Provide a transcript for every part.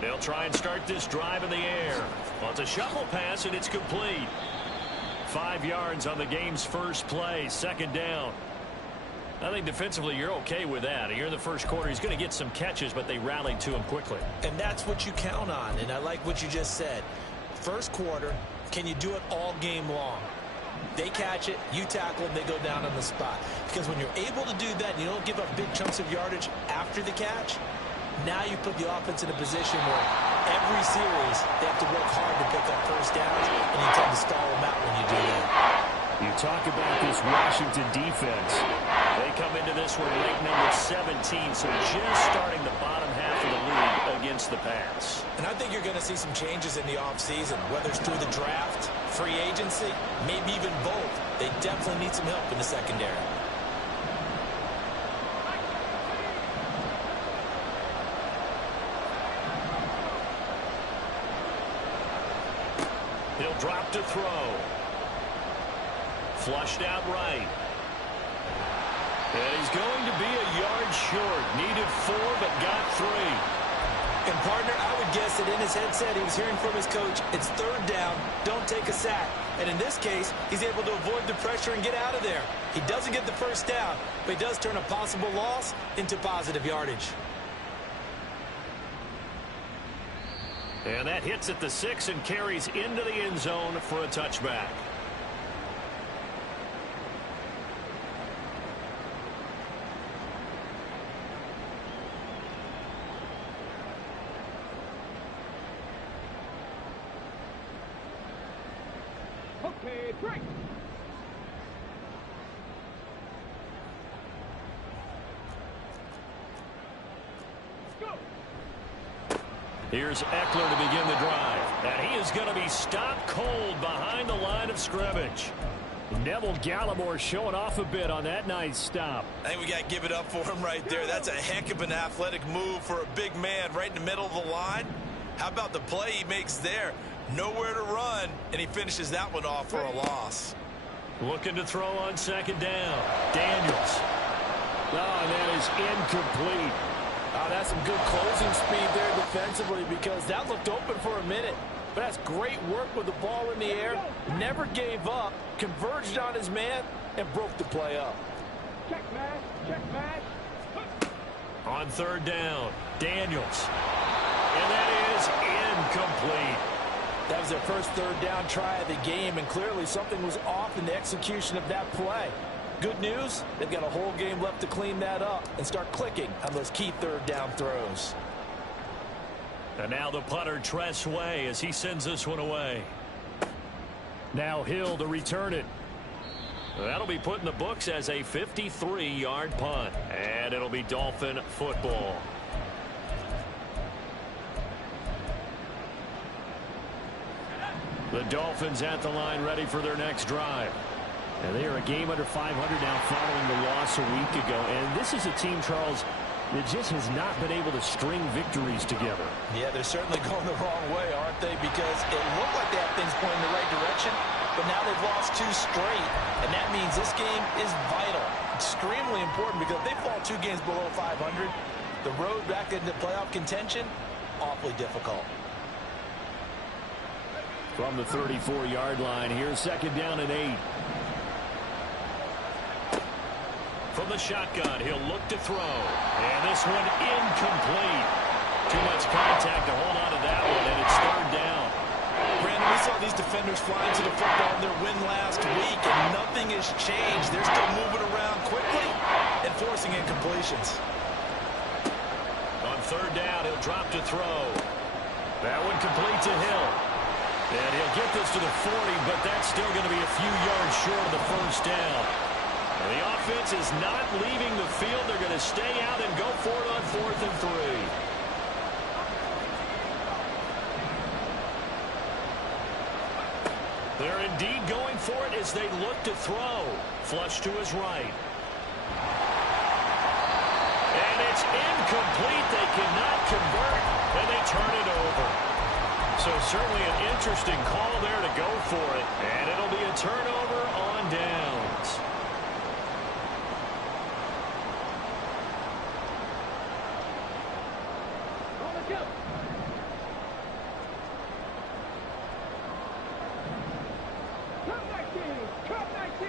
They'll try and start this drive in the air. Well, it's a shuffle pass, and it's complete. 5 yards on the game's first play, second down. I think defensively you're okay with that. Here in the first quarter, he's going to get some catches, but they rallied to him quickly. And that's what you count on, and I like what you just said. First quarter, can you do it all game long? They catch it, you tackle, and they go down on the spot. Because when you're able to do that and you don't give up big chunks of yardage after the catch, now you put the offense in a position where every series they have to work hard to pick up first downs, and you tend to stall them out when you do that. You talk about this Washington defense. They come into this one ranked number 17, so just starting the bottom half of the league against the pass. And I think you're going to see some changes in the offseason, whether it's through the draft, free agency, maybe even both. They definitely need some help in the secondary. He'll drop to throw. Flushed out right. And he's going to be a yard short. Needed 4, but got 3. And, partner, I would guess that in his headset he was hearing from his coach, it's third down, don't take a sack. And in this case, he's able to avoid the pressure and get out of there. He doesn't get the first down, but he does turn a possible loss into positive yardage. And that hits at the 6 and carries into the end zone for a touchback. Okay, break. Go. Here's Eckler to begin the drive. And he is going to be stopped cold behind the line of scrimmage. Neville Gallimore showing off a bit on that nice stop. I think we got to give it up for him right there. That's a heck of an athletic move for a big man right in the middle of the line. How about the play he makes there? Nowhere to run, and he finishes that one off for a loss. Looking to throw on second down. Daniels. Oh, and that is incomplete. Oh, that's some good closing speed there defensively because that looked open for a minute. But that's great work with the ball in the air. Never gave up, converged on his man, and broke the play up. Check match, check match. On third down, Daniels. And that is incomplete. That was their first third down try of the game, and clearly something was off in the execution of that play. Good news, they've got a whole game left to clean that up and start clicking on those key third down throws. And now the punter, Tress Way, as he sends this one away. Now Hill to return it. That'll be put in the books as a 53-yard punt. And it'll be Dolphin football. The Dolphins at the line ready for their next drive. And they are a game under 500 now following the loss a week ago. And this is a team, Charles, that just has not been able to string victories together. Yeah, they're certainly going the wrong way, aren't they? Because it looked like they have things pointing in the right direction, but now they've lost 2 straight. And that means this game is vital. Extremely important because if they fall 2 games below 500, the road back into playoff contention, awfully difficult. From the 34-yard line, here's second down and 8. From the shotgun, he'll look to throw. And this one incomplete. Too much contact to hold on to that one, and it's third down. Brandon, we saw these defenders flying to the football in their win last week, and nothing has changed. They're still moving around quickly and forcing incompletions. On third down, he'll drop to throw. That one complete to Hill. And he'll get this to the 40, but that's still going to be a few yards short of the first down. And the offense is not leaving the field. They're going to stay out and go for it on 4th and 3. They're indeed going for it as they look to throw. Flush to his right. And it's incomplete. They cannot convert, and they turn it over. So certainly an interesting call there to go for it. And it'll be a turnover on downs. Cut 19.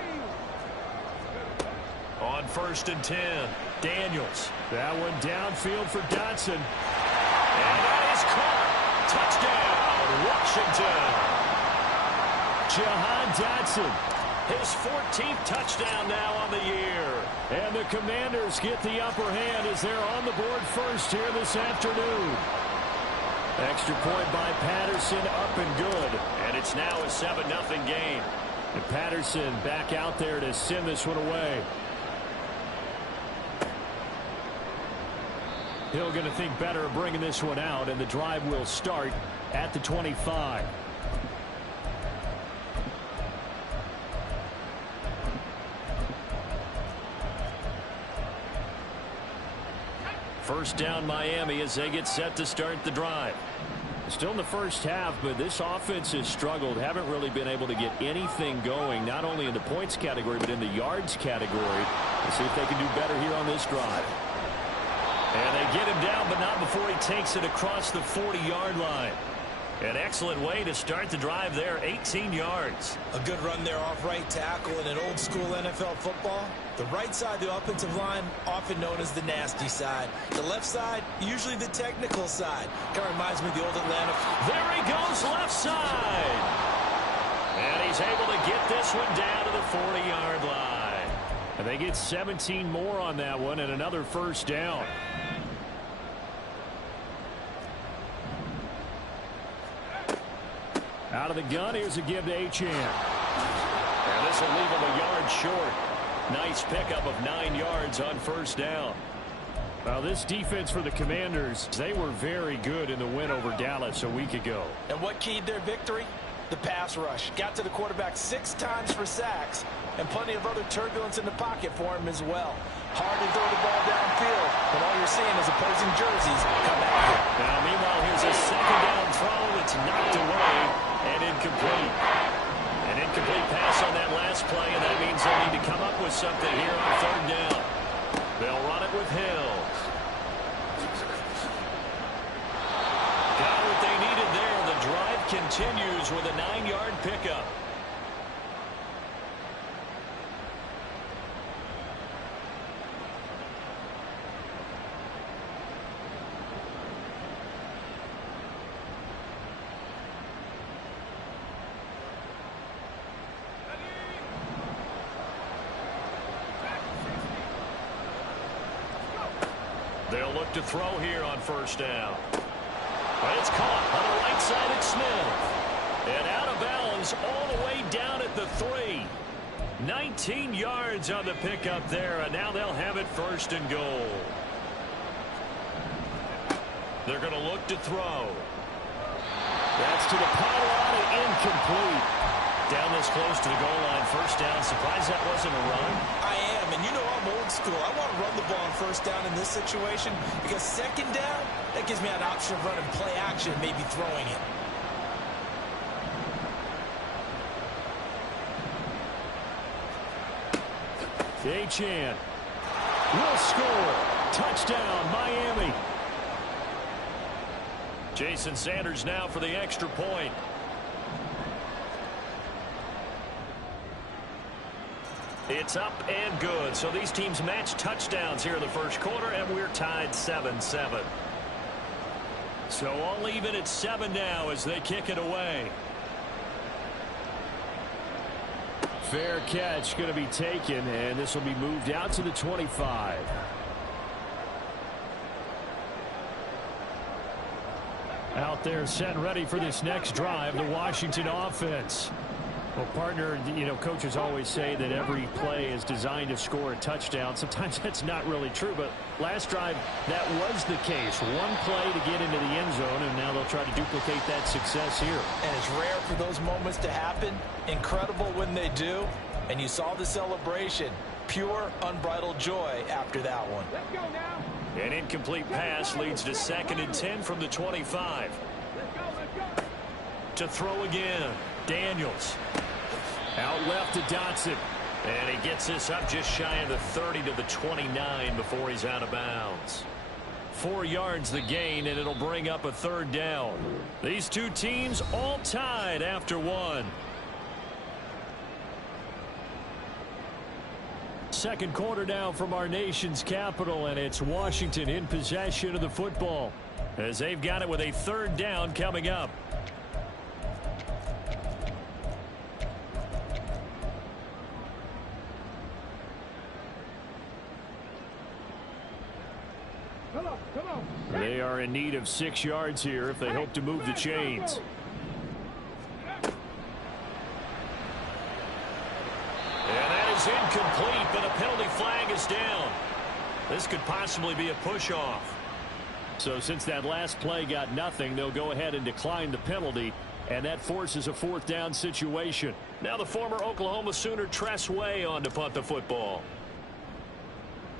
On 1st and 10, Daniels. That one downfield for Dotson. And that is caught. Touchdown, Washington. Jahan Dotson, his 14th touchdown now on the year. And the Commanders get the upper hand as they're on the board first here this afternoon. Extra point by Patterson, up and good. And it's now a 7-0 game. And Patterson back out there to send this one away. Hill going to think better of bringing this one out, and the drive will start at the 25. First down Miami as they get set to start the drive. Still in the first half, but this offense has struggled. Haven't really been able to get anything going, not only in the points category, but in the yards category. Let's see if they can do better here on this drive. And they get him down, but not before he takes it across the 40-yard line. An excellent way to start the drive there, 18 yards. A good run there off right tackle in an old-school NFL football. The right side of the offensive line, often known as the nasty side. The left side, usually the technical side. Kind of reminds me of the old Atlanta. There he goes, left side. And he's able to get this one down to the 40-yard line. And they get 17 more on that one and another first down. Out of the gun, here's a give to Achane. And this will leave him a yard short. Nice pickup of 9 yards on first down. Well, this defense for the Commanders, they were very good in the win over Dallas a week ago. And what keyed their victory? The pass rush. Got to the quarterback 6 times for sacks, and plenty of other turbulence in the pocket for him as well. Hard to throw the ball downfield, but all you're seeing is opposing jerseys come out. Now, meanwhile, here's a second down throw that's knocked away and incomplete. An incomplete pass on that last play, and that means they'll need to come up with something here on third down. They'll run it with Hill. Got what they needed there. The drive continues with a 9-yard pickup. They'll look to throw here on first down. But it's caught on the right side at Smith. And out of bounds all the way down at the 3. 19 yards on the pickup there, and now they'll have it first and goal. They're going to look to throw. That's to the pylon and incomplete. Down this close to the goal line, first down. Surprised that wasn't a run. I am, and you know I'm old school. I want to run the ball on first down in this situation because second down, that gives me an option of running play action and maybe throwing it. Achane will score. Touchdown, Miami. Jason Sanders now for the extra point. It's up and good. So these teams match touchdowns here in the first quarter, and we're tied 7-7. So all even at 7 now as they kick it away. Fair catch going to be taken, and this will be moved out to the 25. Out there set and ready for this next drive, the Washington offense. Well, partner, you know, coaches always say that every play is designed to score a touchdown. Sometimes that's not really true, but last drive, that was the case. One play to get into the end zone, and now they'll try to duplicate that success here. And it's rare for those moments to happen. Incredible when they do. And you saw the celebration. Pure, unbridled joy after that one. Let's go now. An incomplete pass leads to 2nd and 10 from the 25. Let's go. To throw again, Daniels. Out left to Dotson. And he gets this up just shy of the 30 to the 29 before he's out of bounds. 4 yards the gain, and it'll bring up a third down. These two teams all tied after one. Second quarter now from our nation's capital, and it's Washington in possession of the football as they've got it with a third down coming up. They are in need of 6 yards here if they hope to move the chains. And that is incomplete, but a penalty flag is down. This could possibly be a push-off. So since that last play got nothing, they'll go ahead and decline the penalty, and that forces a fourth down situation. Now the former Oklahoma Sooner Tress Way on to punt the football.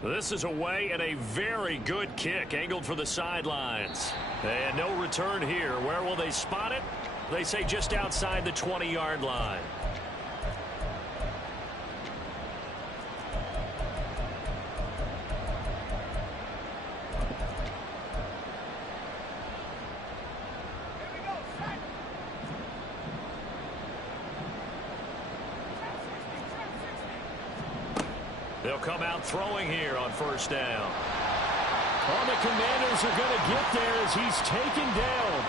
This is away and a very good kick angled for the sidelines. And no return here. Where will they spot it? They say just outside the 20-yard line. They'll come out throwing here on first down. Well, the Commanders are going to get there as he's taken down.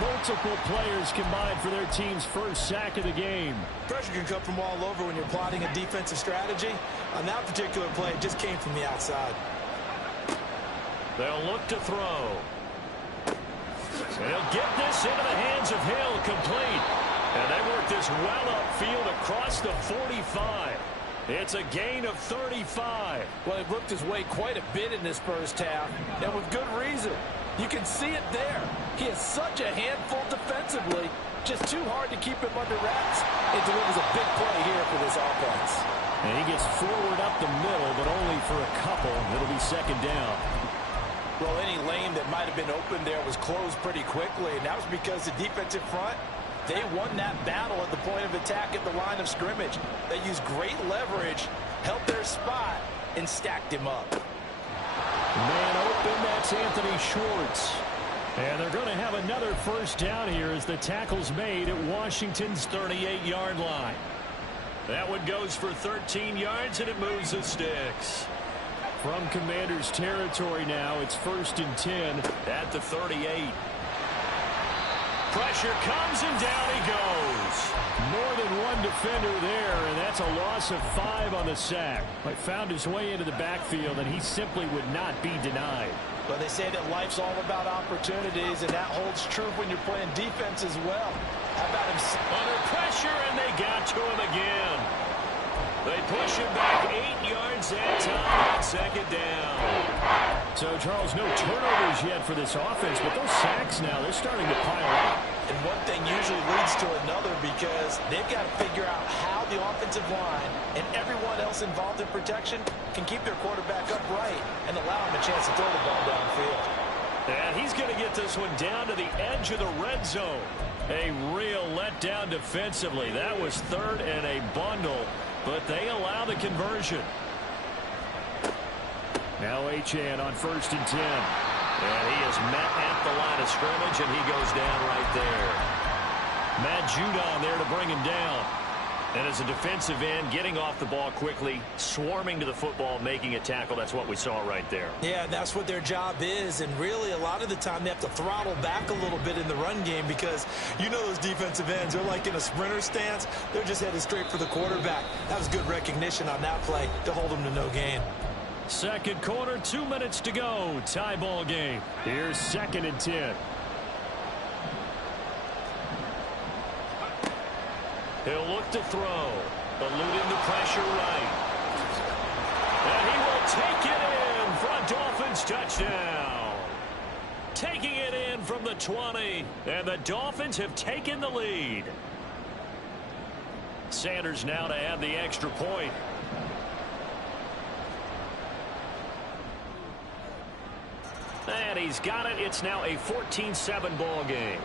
Multiple players combined for their team's first sack of the game. Pressure can come from all over when you're plotting a defensive strategy. On that particular play, it just came from the outside. They'll look to throw. They'll get this into the hands of Hill, complete. And they work this well upfield across the 45. It's a gain of 35. Well, he looked his way quite a bit in this first half, and with good reason. You can see it there. He is such a handful defensively, just too hard to keep him under wraps. It delivers a big play here for this offense. And he gets forward up the middle, but only for a couple. It'll be second down. Well, any lane that might have been open there was closed pretty quickly, and that was because the defensive front, they won that battle at the point of attack at the line of scrimmage. They used great leverage, held their spot, and stacked him up. Man open, that's Anthony Schwartz. And they're going to have another first down here as the tackle's made at Washington's 38-yard line. That one goes for 13 yards, and it moves the sticks. From Commanders territory now, it's 1st and 10 at the 38. Pressure comes, and down he goes. More than one defender there, and that's a loss of 5 on the sack. But found his way into the backfield, and he simply would not be denied. But they say that life's all about opportunities, and that holds true when you're playing defense as well. How about him under pressure, and they got to him again. They push him back 8 yards that time on second down. So, Charles, no turnovers yet for this offense, but those sacks now, they're starting to pile up. And one thing usually leads to another because they've got to figure out how the offensive line and everyone else involved in protection can keep their quarterback upright and allow him a chance to throw the ball downfield. And he's going to get this one down to the edge of the red zone. A real letdown defensively. That was third and a bundle, but they allow the conversion. Now Achane on 1st and 10. And he is met at the line of scrimmage, and he goes down right there. Matt Judon there to bring him down. And as a defensive end, getting off the ball quickly, swarming to the football, making a tackle. That's what we saw right there. Yeah, that's what their job is. And really, a lot of the time, they have to throttle back a little bit in the run game because you know those defensive ends, they're like in a sprinter stance. They're just headed straight for the quarterback. That was good recognition on that play to hold them to no gain. Second quarter, 2 minutes to go. Tie ball game. Here's 2nd and 10. He'll look to throw. Eluding the pressure right. And he will take it in for a Dolphins touchdown. Taking it in from the 20. And the Dolphins have taken the lead. Sanders now to add the extra point. And he's got it. It's now a 14-7 ball game.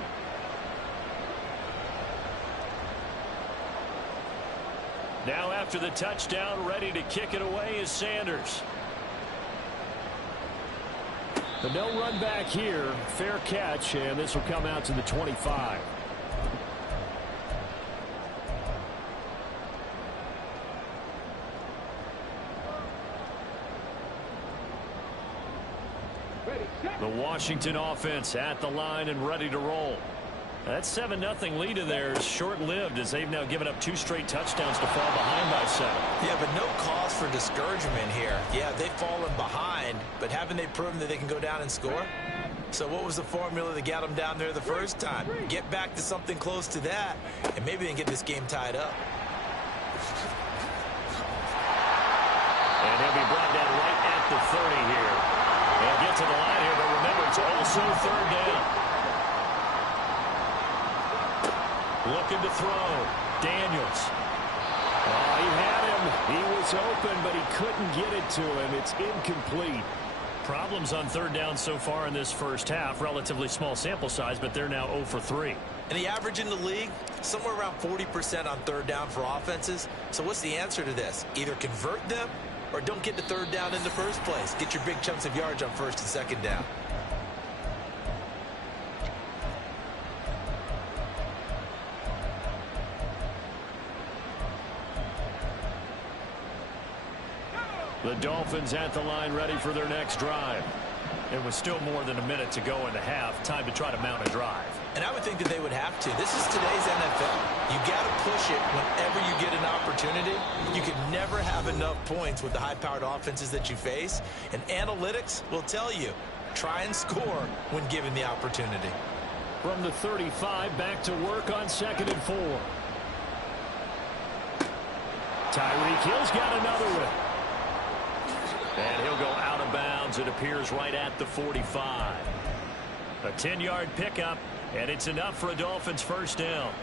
Now after the touchdown, ready to kick it away is Sanders. But no run back here. Fair catch, and this will come out to the 25. The Washington offense at the line and ready to roll. That 7-0 lead of theirs is short-lived as they've now given up 2 straight touchdowns to fall behind by 7. Yeah, but no cause for discouragement here. Yeah, they've fallen behind, but haven't they proven that they can go down and score? So what was the formula that got them down there the first time? Get back to something close to that, and maybe they can get this game tied up. And he'll be brought down right at the 30 here. They'll get to the line here, but remember, it's also 3rd down. Looking to throw. Daniels. Oh, he had him. He was open, but he couldn't get it to him. It's incomplete. Problems on 3rd down so far in this first half. Relatively small sample size, but they're now 0 for 3. And the average in the league, somewhere around 40% on 3rd down for offenses. So what's the answer to this? Either convert them or don't get to 3rd down in the first place. Get your big chunks of yards on 1st and 2nd down. The Dolphins at the line ready for their next drive. It was still more than a minute to go in the half. Time to try to mount a drive. And I would think that they would have to. This is today's NFL. You got to push it whenever you get an opportunity. You can never have enough points with the high-powered offenses that you face. And analytics will tell you, try and score when given the opportunity. From the 35, back to work on 2nd and 4. Tyreek Hill's got another one. And he'll go out of bounds. It appears right at the 45. A 10-yard pickup, and it's enough for a Dolphins 1st down.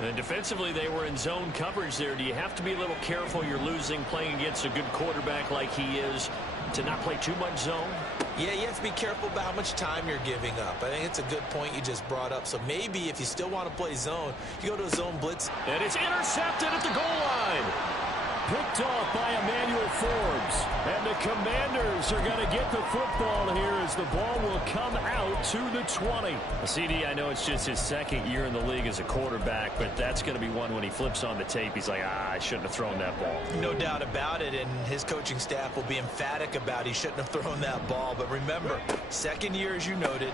And defensively, they were in zone coverage there. Do you have to be a little careful? You're losing playing against a good quarterback like he is to not play too much zone? Yeah, you have to be careful about how much time you're giving up. I think it's a good point you just brought up. So maybe if you still want to play zone, you go to a zone blitz. And it's intercepted at the goal line. Picked off by Emmanuel Forbes. And the Commanders are going to get the football here as the ball will come out to the 20. CD, I know it's just his 2nd year in the league as a quarterback, but that's going to be one when he flips on the tape. He's like, I shouldn't have thrown that ball. No doubt about it, and his coaching staff will be emphatic about he shouldn't have thrown that ball. But remember, 2nd year, as you noted,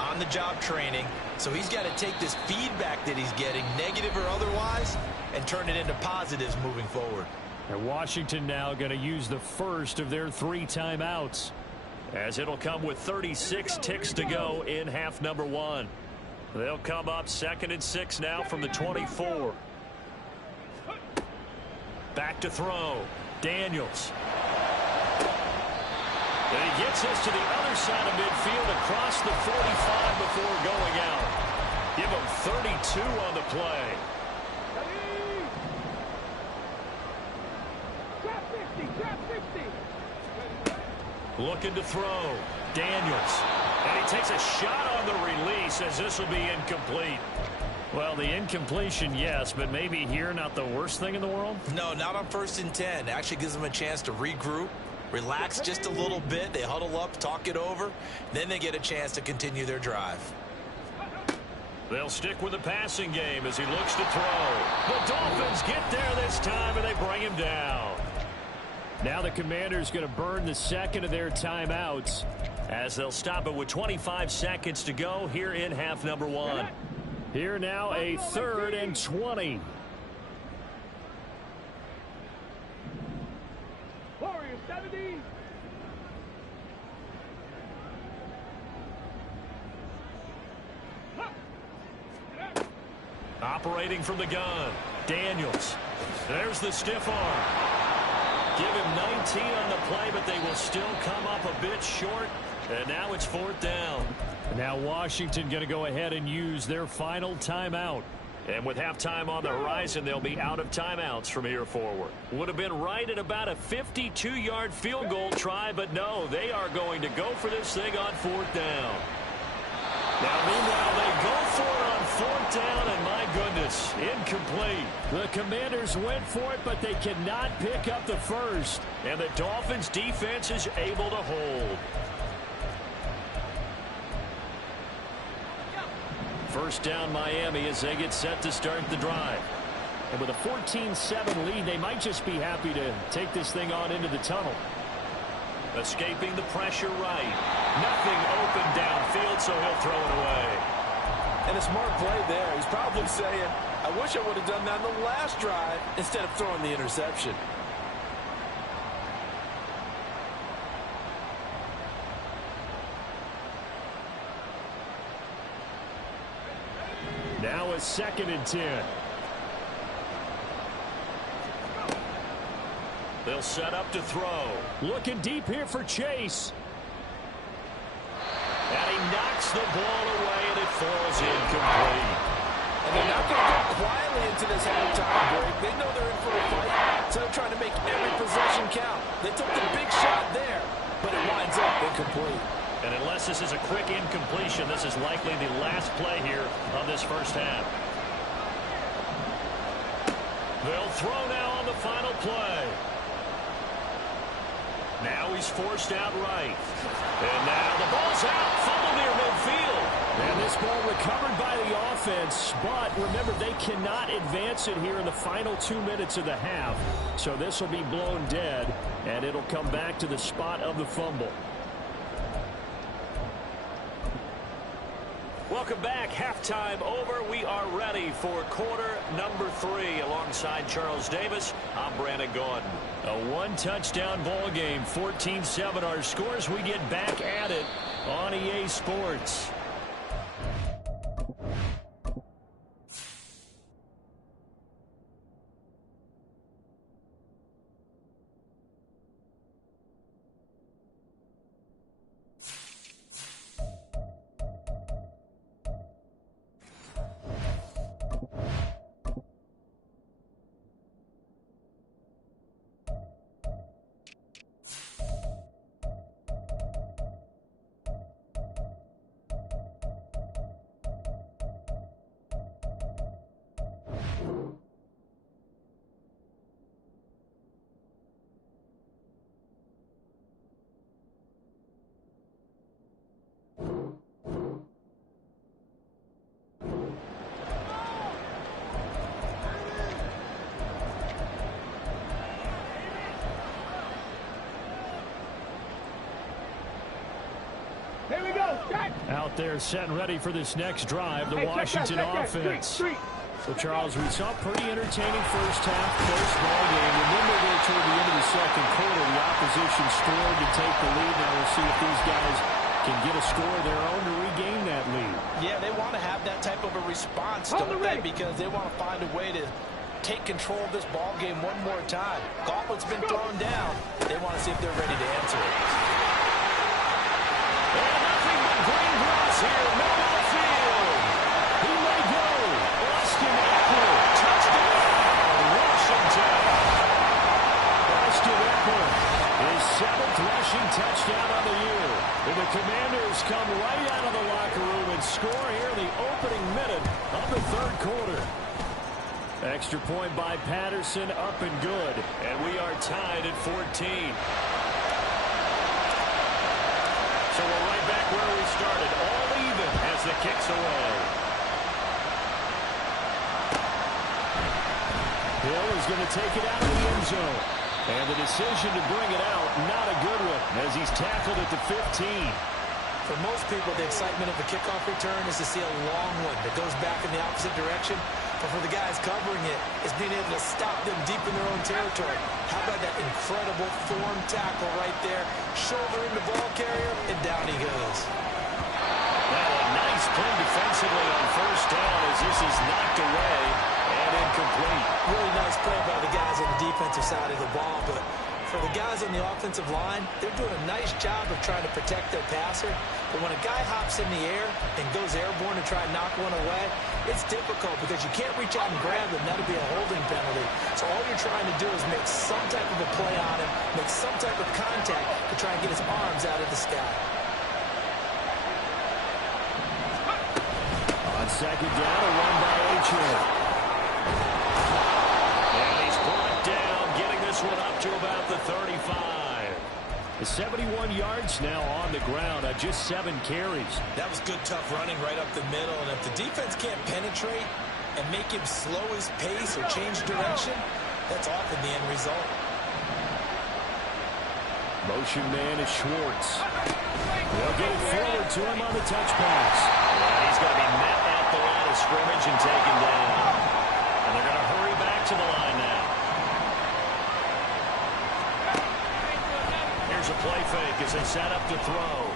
on-the-job training. So he's got to take this feedback that he's getting, negative or otherwise, and turn it into positives moving forward. And Washington now going to use the first of their 3 timeouts, as it'll come with 36 ticks to go in half number 1. They'll come up 2nd and 6 now from the 24. Back to throw. Daniels. And he gets us to the other side of midfield across the 45 before going out. Give him 32 on the play. Looking to throw. Daniels. And he takes a shot on the release as this will be incomplete. Well, the incompletion, yes, but maybe here not the worst thing in the world? No, not on 1st and 10. Actually gives them a chance to regroup, relax just a little bit. They huddle up, talk it over. Then they get a chance to continue their drive. They'll stick with the passing game as he looks to throw. The Dolphins get there this time, and they bring him down. Now the Commanders going to burn the 2nd of their timeouts as they'll stop it with 25 seconds to go here in half number 1. Here now a 3rd and 20. Warriors 70. Operating from the gun. Daniels. There's the stiff arm. Give him 19 on the play, but they will still come up a bit short. And now it's 4th down. Now Washington going to go ahead and use their final timeout. And with halftime on the horizon, they'll be out of timeouts from here forward. Would have been right at about a 52-yard field goal try, but no, they are going to go for this thing on 4th down. Now, meanwhile, they go for it on 4th down, and my goodness, incomplete. The Commanders went for it, but they cannot pick up the first. And the Dolphins' defense is able to hold. 1st down, Miami, as they get set to start the drive. And with a 14-7 lead, they might just be happy to take this thing on into the tunnel. Escaping the pressure right. Nothing open downfield, so he'll throw it away. And a smart play there. He's probably saying, I wish I would have done that on the last drive instead of throwing the interception. Now a 2nd and 10. They'll set up to throw. Looking deep here for Chase. And he knocks the ball away, and it falls incomplete. And they're not going to go quietly into this halftime break. They know they're in for a fight, so they're trying to make every possession count. They took the big shot there, but it winds up incomplete. And unless this is a quick incompletion, this is likely the last play here of this first half. They'll throw now on the final play. Now he's forced out right. And now the ball's out. Fumble near midfield. And this ball recovered by the offense. But remember, they cannot advance it here in the final 2 minutes of the half. So this will be blown dead. And it'll come back to the spot of the fumble. Welcome back. Halftime over. We are ready for quarter number 3. Alongside Charles Davis, I'm Brandon Gaudin. A one-touchdown ball game. 14-7 our scores. We get back at it on EA Sports. Here we go. Check. Out there set and ready for this next drive, the Washington offense. So, Charles, we saw a pretty entertaining first half, close ball game. Remember there toward the end of the second quarter, the opposition scored to take the lead. Now we'll see if these guys can get a score of their own to regain that lead. Yeah, they want to have that type of a response, don't they? Because they want to find a way to take control of this ball game one more time. Gauntlet's been thrown down. They want to see if they're ready to answer it. And nothing but green grass here, middle of the field. He may go. Austin Eckler, touchdown, Washington. Austin Eckler, his 7th rushing touchdown of the year. And the Commanders come right out of the locker room and score here in the opening minute of the third quarter. Extra point by Patterson, up and good. And we are tied at 14. So we're right back where we started, all even as the kick's away. Hill is going to take it out of the end zone. And the decision to bring it out, not a good one, as he's tackled at the 15. For most people, the excitement of the kickoff return is to see a long one that goes back in the opposite direction. But for the guys covering it, it's being able to stop them deep in their own territory. How about that incredible form tackle right there? Shouldering the ball carrier, and down he goes. Now a nice play defensively on first down as this is knocked away and incomplete. Really nice play by the guys on the defensive side of the ball, but for the guys on the offensive line, they're doing a nice job of trying to protect their passer. But when a guy hops in the air and goes airborne to try and knock one away, it's difficult because you can't reach out and grab him. That'll be a holding penalty. So all you're trying to do is make some type of a play on him, make some type of contact to try and get his arms out of the sky. On second down, a run by Achane. And he's brought down, getting this one up to about the 35. The 71 yards now on the ground on just 7 carries. That was good, tough running right up the middle. And if the defense can't penetrate and make him slow his pace or change direction, that's often the end result. Motion man is Schwartz. They'll get it forward to him on the touch pass. And he's going to be met at the line of scrimmage and taken down. And they're going to hurry back to the line now. Here's a play fake as they set up to throw.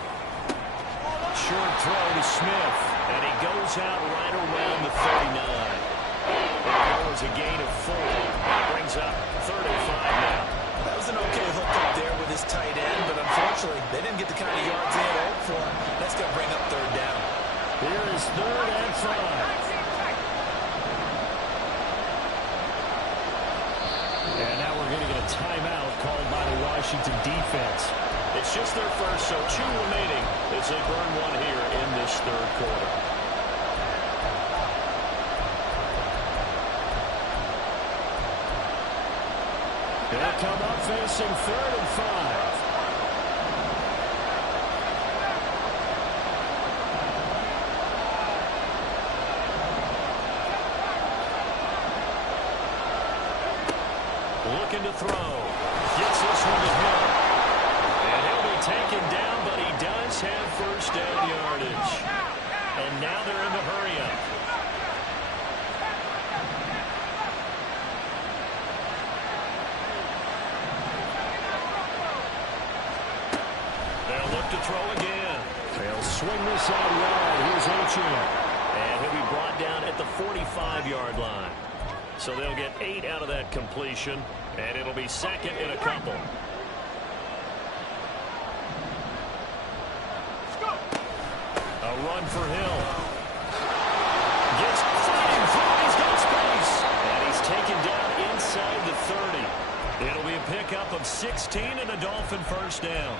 Short throw to Smith. And he goes out right around the 39. There goes a gain of 4. That brings up 35 now. That was an okay hook up there with his tight end, but unfortunately, they didn't get the kind of yards they had hoped for. That's going to bring up third down. Here is 3rd and 5. And now we're going to get a timeout called by the Washington defense. It's just their first, so 2 remaining as they burn 1 here in this 3rd quarter. They'll come up facing 3rd and 5. Looking to throw. Gets this one to Hill. And he'll be taken down, but he does have first down yardage. And now they're in the hurry-up. They'll look to throw again. They'll swing this out wide. Here's Achane. And he'll be brought down at the 45-yard line. So they'll get 8 out of that completion, and it'll be 2nd and a couple. A run for Hill. Gets fighting through. He's got space. And he's taken down inside the 30. It'll be a pickup of 16 and a Dolphin first down.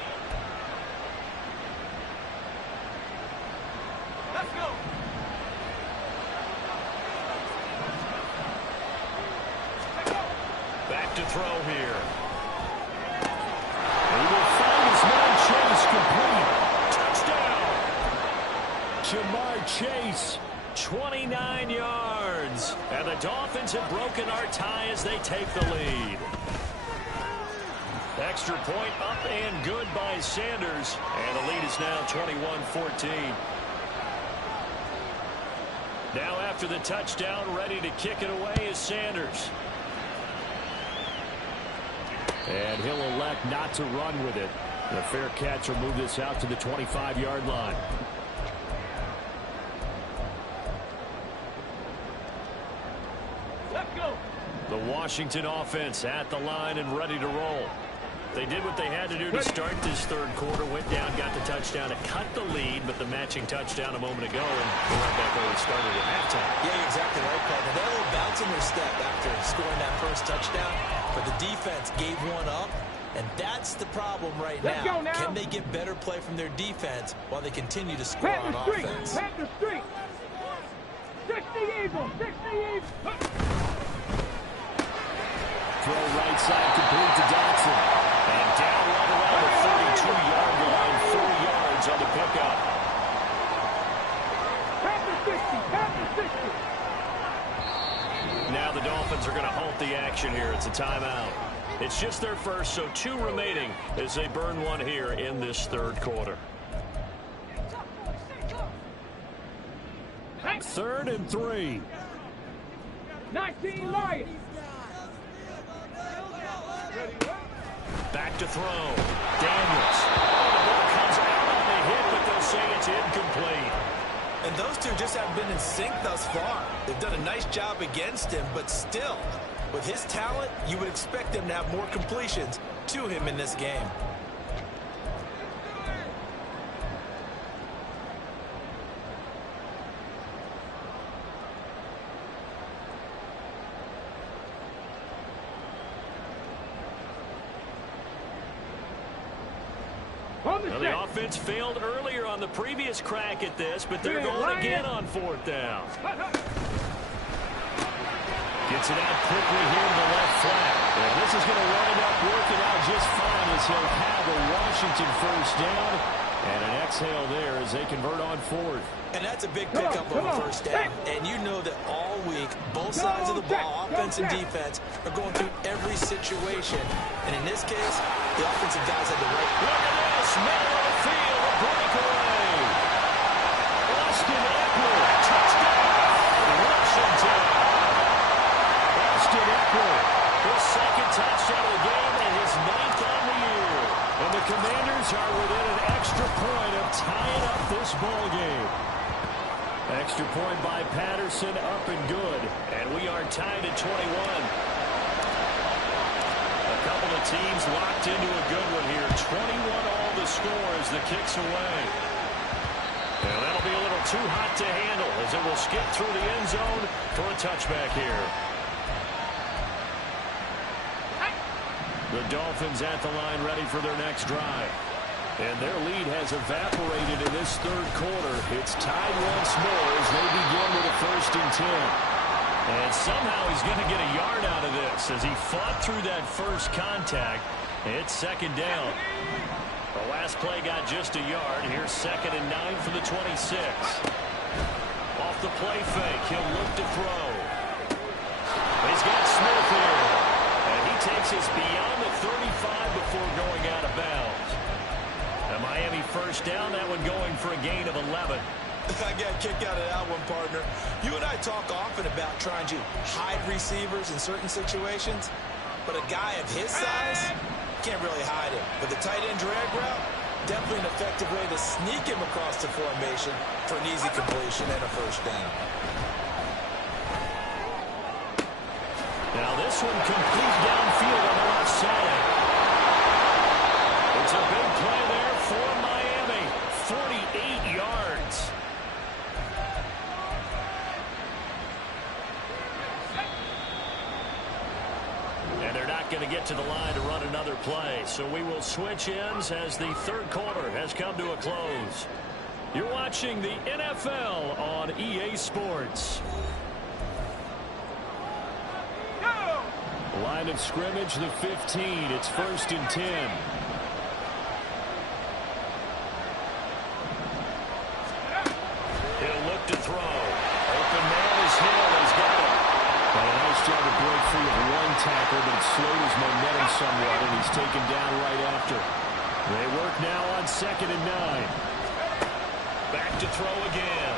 Back to throw here. He will find his man Chase complete. Touchdown! Jamar Chase. 29 yards. And the Dolphins have broken our tie as they take the lead. Extra point up and good by Sanders. And the lead is now 21-14. Now after the touchdown, ready to kick it away is Sanders. And he'll elect not to run with it. And a fair catch will move this out to the 25-yard line. Let's go. The Washington offense at the line and ready to roll. They did what they had to do to start this 3rd quarter. Went down, got the touchdown to cut the lead, but the matching touchdown a moment ago, and we're right back where we started at halftime. Yeah, you're exactly right, Craig. They had a little bounce in their step after scoring that first touchdown, but the defense gave one up, and that's the problem right now. Can they get better play from their defense while they continue to score on offense? Pat the street. 60 Eagles. 60 Eagles. Throw right side complete to Dotson. And down right around the 32-yard line, 4 yards on the pickup. Pat the 60. Pat the 60. Now the Dolphins are going to halt the action here. It's a timeout. It's just their first, so 2 remaining as they burn 1 here in this 3rd quarter. 3rd and 3. 19 Lions. Back to throw. Daniels. Oh, the ball comes out on the hit, but they'll say it's incomplete. And those two just haven't been in sync thus far. They've done a nice job against him, but still, with his talent, you would expect them to have more completions to him in this game. Well, the offense failed earlier on the previous crack at this, but they're going again on 4th down. Gets it out quickly here to the left flat. And this is going to wind up working out just fine as he'll have a Washington first down. And an exhale there as they convert on 4th. And that's a big pickup on the first down. And you know that all week, both both sides of the ball, offense and defense, are going through every situation. And in this case, the offensive guys had the right. Look at this. Middle of the field. A breakaway. Austin Eckler. Touchdown. Washington. Austin Eckler. His second touchdown of the game and his 9th on the year. And the Commanders are within an extra point of tying up this ball game. Extra point by Patterson, up and good. And we are tied at 21. A couple of teams locked into a good one here. 21 all the score as the kick's away. And that'll be a little too hot to handle as it will skip through the end zone for a touchback here. The Dolphins at the line ready for their next drive. And their lead has evaporated in this third quarter. It's tied once more as they begin with a 1st and 10. And somehow he's going to get a yard out of this as he fought through that first contact. It's 2nd down. The last play got just a yard. Here's 2nd and 9 for the 26. Off the play fake, he'll look to throw. He's got Smith here. And he takes us beyond the 35 before going out of bounds. A Miami 1st down, that one going for a gain of 11. I got a kick out of that one, partner. You and I talk often about trying to hide receivers in certain situations, but a guy of his size can't really hide him. But the tight end drag route, definitely an effective way to sneak him across the formation for an easy completion and a 1st down. Now this one complete downfield on the left side. It's a big play there for Miami. 48 yards. And they're not going to get to the line to run another play. So we will switch ends as the third quarter has come to a close. You're watching the NFL on EA Sports. Line of scrimmage, the 15. It's 1st and 10. He'll look to throw. Open man is Hill. He's got it. And a nice job to break free of one tackle, but it slowed his momentum somewhat, and he's taken down right after. They work now on 2nd and 9. Back to throw again.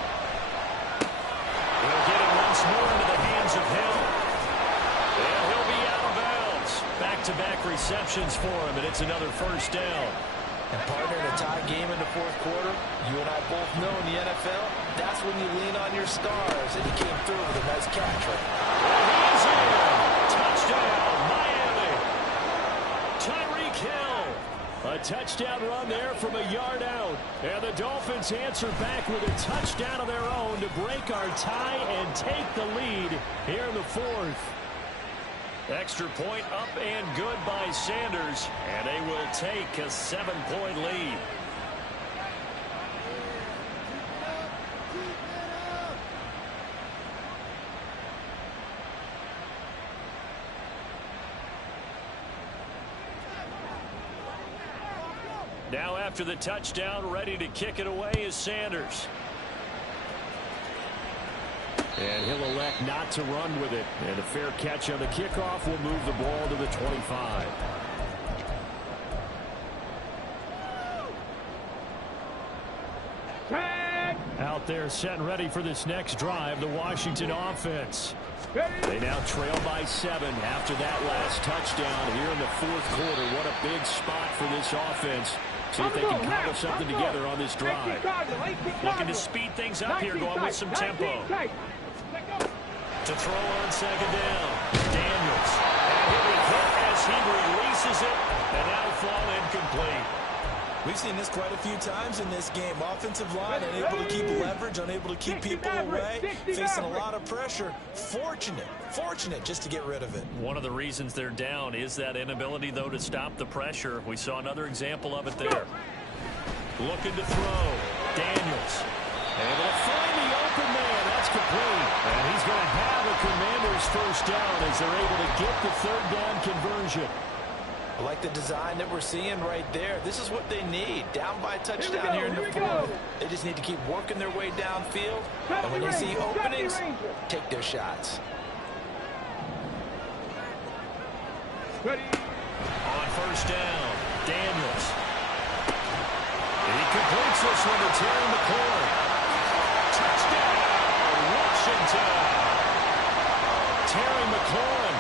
He'll get it once more into the hands of Hill. And he'll be out of bounds. Back-to-back receptions for him, and it's another 1st down. And partner, in a tie game in the 4th quarter, you and I both know in the NFL, that's when you lean on your stars, and he came through with a nice catch right now. And he's in. Touchdown, Miami. Tyreek Hill. A touchdown run there from a yard out. And the Dolphins answer back with a touchdown of their own to break our tie and take the lead here in the 4th. Extra point up and good by Sanders, and they will take a 7-point lead. Now after the touchdown, ready to kick it away is Sanders. And he'll elect not to run with it. And a fair catch on the kickoff will move the ball to the 25. Out there set and ready for this next drive, the Washington offense. They now trail by 7 after that last touchdown here in the 4th quarter. What a big spot for this offense. See if they can cobble something together on this drive. Looking to speed things up here, going with some tempo. To throw on 2nd down. Daniels. And he'll be hit as he releases it. And that'll fall incomplete. We've seen this quite a few times in this game. Offensive line unable to keep leverage, unable to keep people away, facing a lot of pressure. Fortunate just to get rid of it. One of the reasons they're down is that inability, though, to stop the pressure. We saw another example of it there. Looking to throw. Daniels. Able to find the open man. That's complete. And he's going to have a Commanders 1st down as they're able to get the 3rd down conversion. I like the design that we're seeing right there. This is what they need. Down by a touchdown here in the 4th. They just need to keep working their way downfield. And when they see openings, take their shots. Ready. On first down, Daniels. He completes this one to Terry McLaurin. Touchdown, Washington. Terry McLaurin,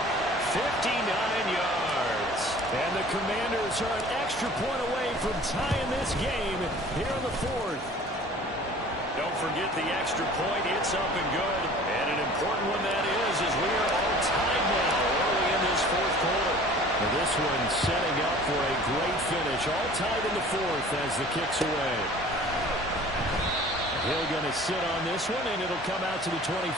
59 yards. And the Commanders are an extra point away from tying this game here in the fourth. Don't forget the extra point. It's up and good. And an important one that is, as we are all tied now early in this fourth quarter. And this one setting up for a great finish. All tied in the fourth as the kick's away. Hill going to sit on this one, and it'll come out to the 25.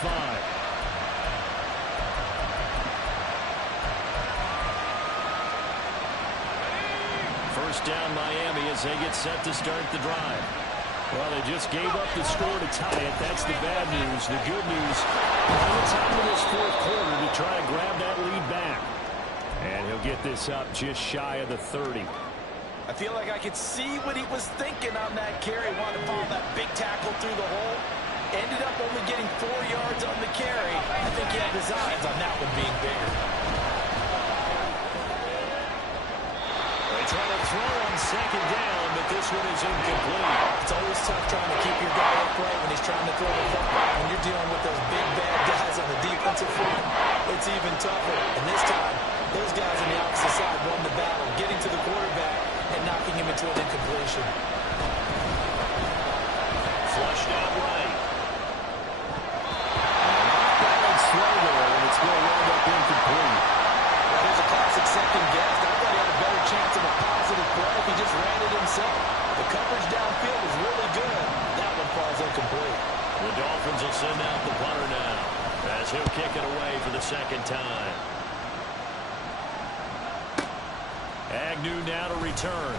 First down Miami as they get set to start the drive. Well, they just gave up the score to tie it. That's the bad news. The good news, plenty of time in this fourth quarter to try to grab that lead back. And he'll get this up just shy of the 30. I feel like I could see what he was thinking on that carry. Wanted to follow that big tackle through the hole. Ended up only getting 4 yards on the carry. I think he had his eyes on that one being bigger. They try to throw on second down, but this one is incomplete. It's always tough trying to keep your guy upright when he's trying to throw the football. When you're dealing with those big, bad guys on the defensive front, it's even tougher. And this time, those guys on the opposite side won the battle, getting to the quarterback and knocking him into an incompletion. Flushed out right. And slow there, and it's going to wind up incomplete. Well, there's a classic second guess. I thought he had a better chance of a positive play if he just ran it himself. The coverage downfield was really good. That one falls incomplete. The Dolphins will send out the punter now as he'll kick it away for the second time. Agnew now to return.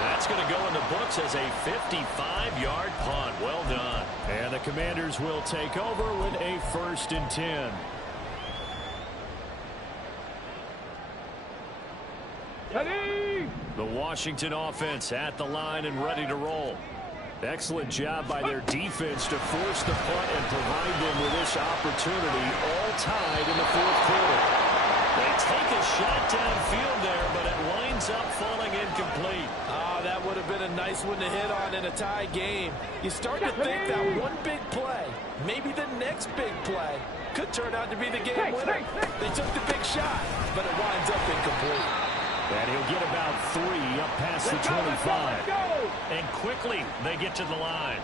That's going to go in the books as a 55-yard punt. Well done. And the Commanders will take over with a 1st and 10. Ready. The Washington offense at the line and ready to roll. Excellent job by their defense to force the punt and provide them with this opportunity, all tied in the fourth quarter. They take a shot downfield there, but it winds up falling incomplete. That would have been a nice one to hit on in a tie game. You start to think that one big play, maybe the next big play, could turn out to be the game winner. They took the big shot, but it winds up incomplete. And he'll get about 3 up past the 25. And quickly, they get to the line.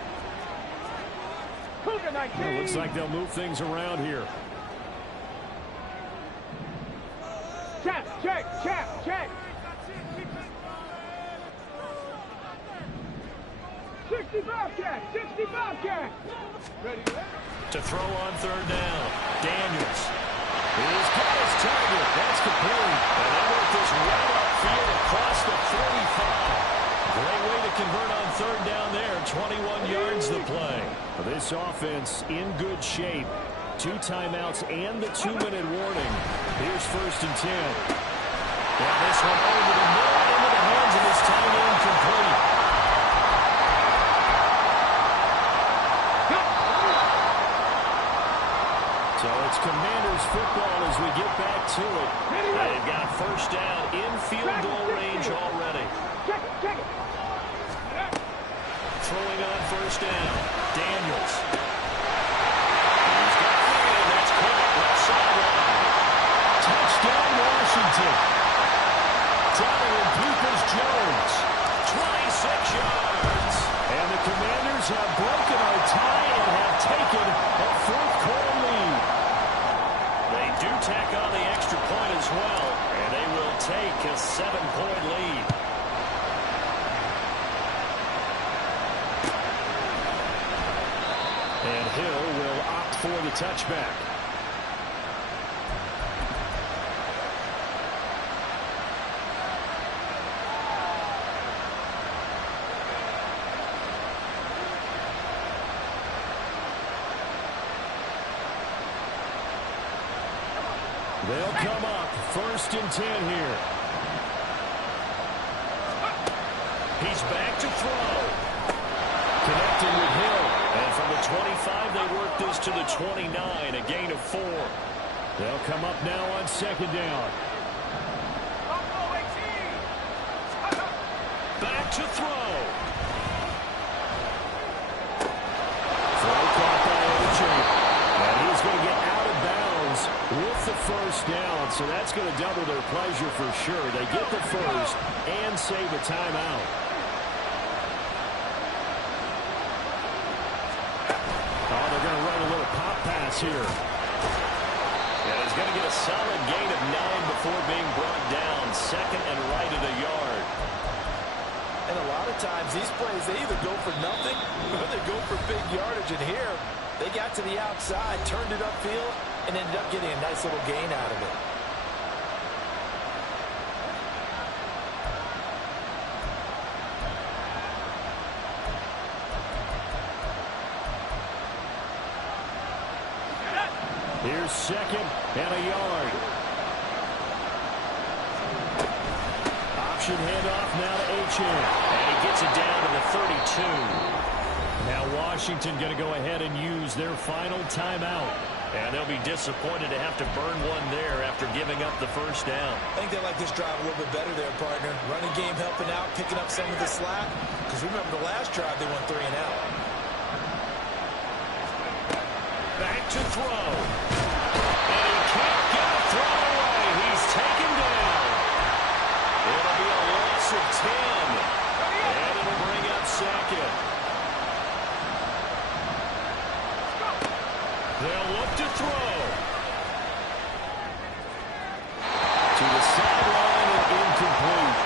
It looks like they'll move things around here. Check. 60 Bobcat. Ready. To throw on third down. Daniels. He's got his target. That's complete. And they work this right upfield across the 45. Great way to convert on third down there. 21 yards the play. This offense in good shape. 2 timeouts and the 2-minute warning. Here's 1st and 10. Now this one over the middle into the hands of this tight end complete. So it's Commanders football as we get back to it. They've got first down in field goal range already. Check it. Throwing on first down. Daniels. He's got 3, and that's caught left sideline. Touchdown Washington. Donovan Peoples-Jones. 26 yards. And the Commanders have broken our tie and have taken a fourth quarter lead. They do tack on the extra point as well, and they will take a 7-point lead. And Hill will opt for the touchback. They'll come up 1st and 10 here. He's back to throw. Connecting with Hill. And from the 25, they work this to the 29, a gain of 4. They'll come up now on second down. to throw. Throw caught by A.J. And he's going to get out of bounds with the first down. So that's going to double their pleasure for sure. They get the first and save a timeout. Oh, they're going to run a little pop pass here. And he's going to get a solid gain of 9 before being brought down. Second and right at a yard. And a lot of times these plays, they either go for nothing or they go for big yardage. And here, they got to the outside, turned it upfield, and ended up getting a nice little gain out of it. Here's second and a yard. Option handoff now to Achane. And he gets it down to the 32. Now Washington going to go ahead and use their final timeout. And they'll be disappointed to have to burn one there after giving up the first down. I think they like this drive a little bit better there, partner. Running game helping out, picking up some of the slack. Because remember the last drive, they went 3 and out. Back to throw. And he can't get a throw away. He's taken down. It'll be a loss of 10. And it'll bring up second. They'll look to throw. To the sideline and incomplete.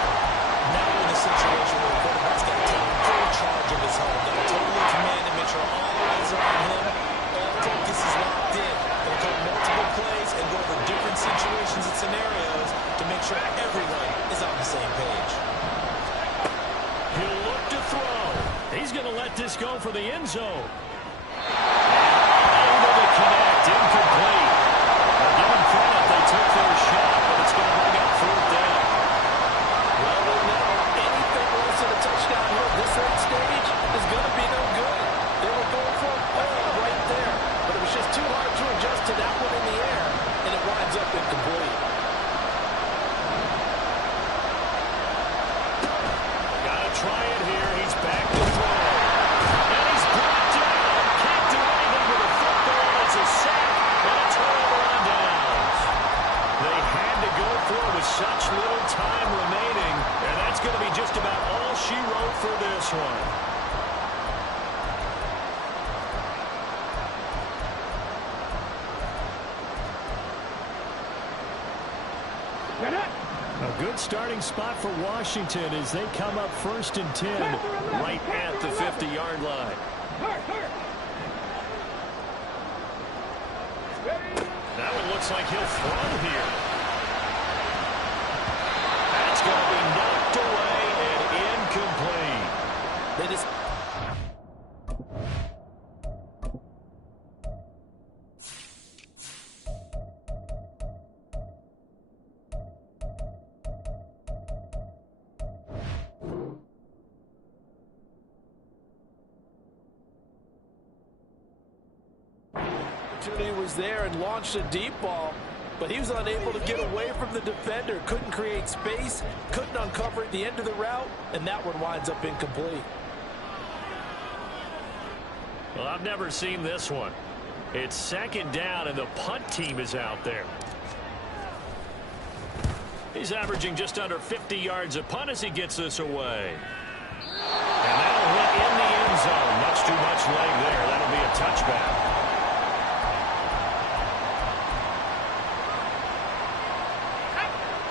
Now we're in a situation where the quarterback's got to take full charge of his home. Got to totally command and make sure all eyes are on him. All focus is locked in. Going to call multiple plays and go over different situations and scenarios to make sure everyone is on the same page. He'll look to throw. He's going to let this go for the end zone. Connect, incomplete. Well, give them credit, they took their shot, but it's going to bring up fourth down. Well, we know anything less than a touchdown here at this late stage is going to be no good. They were going for it all right there, but it was just too hard to adjust to that one in the air, and it winds up incomplete. Got to try it here. He's back to throw. And he's brought down. Can't do anything with a football. It's a sack and a turnover on downs. They had to go for it with such little time remaining, and that's going to be just about all she wrote for this one. A good starting spot for Washington as they come up 1st and 10 right at the 50-yard line. That one looks like he'll throw here. That's going to be knocked away and incomplete. They just... was there and launched a deep ball, but he was unable to get away from the defender, couldn't create space, couldn't uncover at the end of the route, and that one winds up incomplete. Well, I've never seen this one. It's 2nd down and the punt team is out there. He's averaging just under 50 yards a punt as he gets this away. And that'll hit in the end zone. Much too much leg there. That'll be a touchback.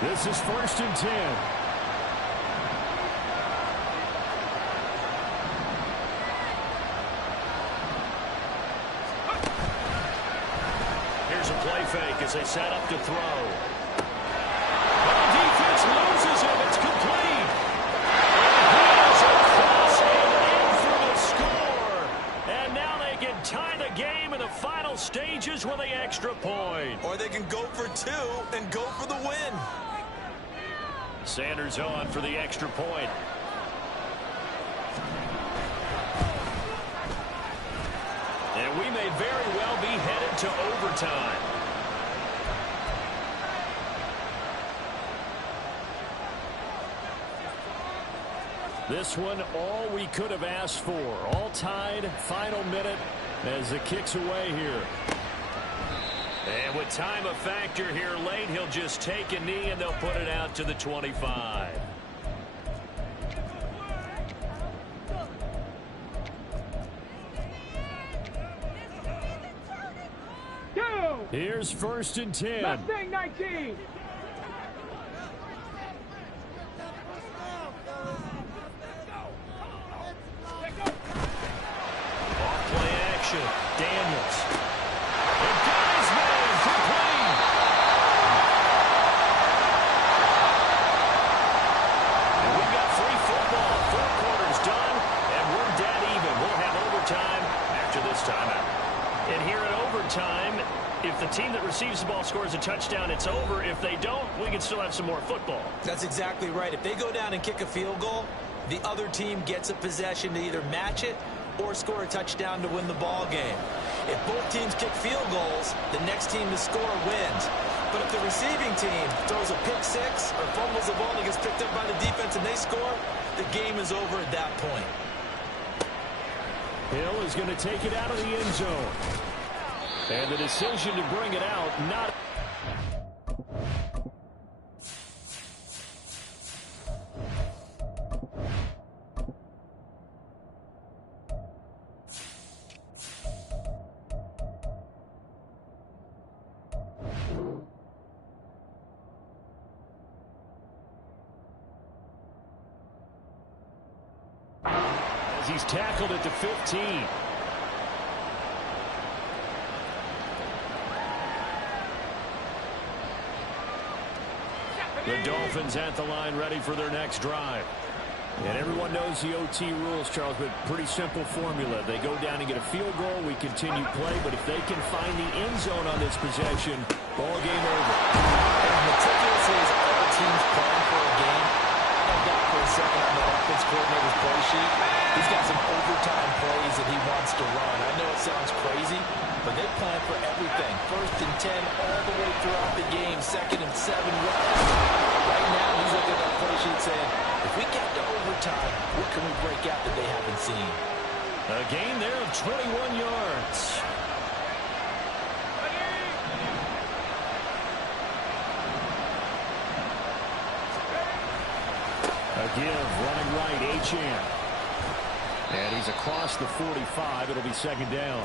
This is 1st and 10. Here's a play fake as they set up to throw. The defense loses him. It's complete. And he is across and in for the score. And now they can tie the game in the final stages with the extra point. Or they can go for 2 and go for the win. Sanders on for the extra point. And we may very well be headed to overtime. This one, all we could have asked for. All tied, final minute as the kick's away here. And with time a factor here late, he'll just take a knee and they'll put it out to the 25. Here's 1st and 10. Mustang 19. Off-play action. Daniels. The guy's man, complete. And we've got free football. 4 quarters done, and we're dead even. We'll have overtime after this timeout. And here in overtime, if the team that receives the ball scores a touchdown, it's over. If they don't, we can still have some more football. That's exactly right. If they go down and kick a field goal, the other team gets a possession to either match it or score a touchdown to win the ball game. If both teams kick field goals, the next team to score wins. But if the receiving team throws a pick six or fumbles the ball and it gets picked up by the defense and they score, the game is over at that point. Hill is going to take it out of the end zone. And the decision to bring it out, not... As he's tackled at the 15. The Dolphins at the line, ready for their next drive. And everyone knows the OT rules, Charles, but pretty simple formula. They go down and get a field goal, we continue play, but if they can find the end zone on this possession, ball game over. As meticulously as all teams plan for a game, hold on for a second on the offense coordinator's play sheet. He's got some overtime plays that he wants to run. I know it sounds crazy, but they plan for everything. 1st and 10 all the way throughout the game. 2nd and 7. Right now, he's looking at that play sheet saying, if we get to overtime, what can we break out that they haven't seen? A gain there of 21 yards. A give, running right, Achane. And he's across the 45. It'll be 2nd down.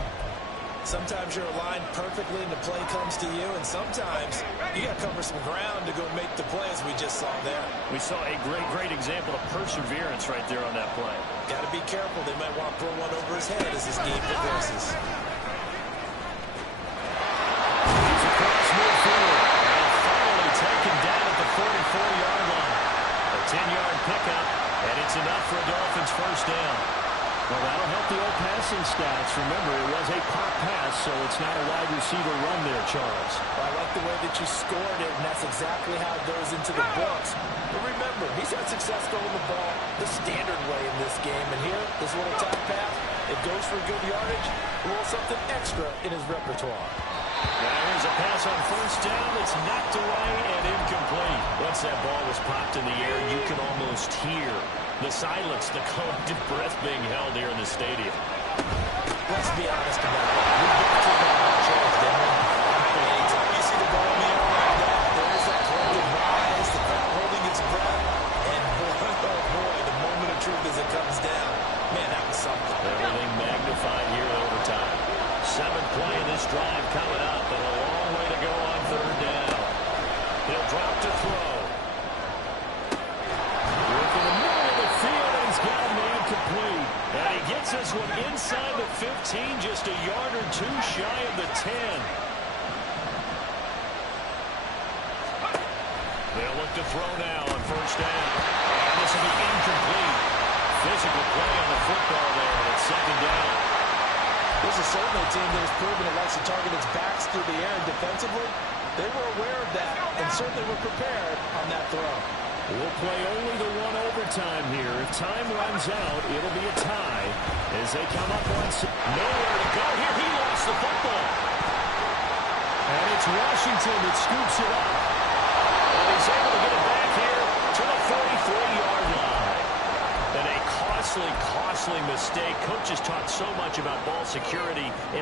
Sometimes you're aligned perfectly and the play comes to you, and sometimes you got to cover some ground to go make the play, as we just saw there. We saw a great example of perseverance right there on that play. Got to be careful. They might want to throw one over his head as this game progresses. He's across midfield and finally taken down at the 44-yard line. A 10-yard pickup, and it's enough for a Dolphins 1st down. Well, that'll help the old passing stats. Remember, it was a pop pass, so it's not a wide receiver run there, Charles. Well, I like the way that you scored it, and that's exactly how it goes into the books. But remember, he's had success throwing the ball the standard way in this game. And here, this little top pass, it goes for good yardage, a little something extra in his repertoire. Now here's a pass on 1st down that's knocked away and incomplete. Once that ball was popped in the air, you can almost hear the silence, the collective breath being held here in the stadium. Let's be honest about it. We get to that chance, don't we? Anytime you see the ball in the air like that, there is that collective rise, the crowd holding its breath, and oh boy, the moment of truth as it comes down. Man, that was something. Everything magnified here in overtime. 7th play of this drive coming up, and a long way to go on 3rd down. He'll drop to throw. Working the middle of the field, and he's got a man complete. And he gets this one inside the 15, just a yard or two shy of the 10. They'll look to throw now on 1st down. And this will be incomplete. Physical play on the football there, and it's 2nd down. This is certainly a team that has proven it likes to target its backs through the air, and defensively, they were aware of that and certainly were prepared on that throw. We'll play only the one overtime here. If time runs out, it'll be a tie as they come up on nowhere to go here. He lost the football. And it's Washington that scoops it up. And he's able to get it back here to the 43-yard line. And a mistake. Coaches talk so much about ball security. And